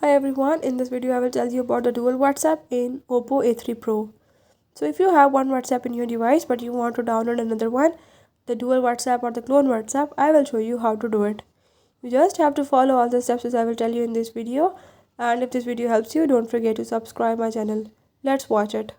Hi everyone, in this video I will tell you about the dual WhatsApp in Oppo A3 Pro. So if you have one WhatsApp in your device but you want to download another one, the dual WhatsApp or the clone WhatsApp, I will show you how to do it. You just have to follow all the steps as I will tell you in this video, and if this video helps you, don't forget to subscribe my channel. Let's watch it.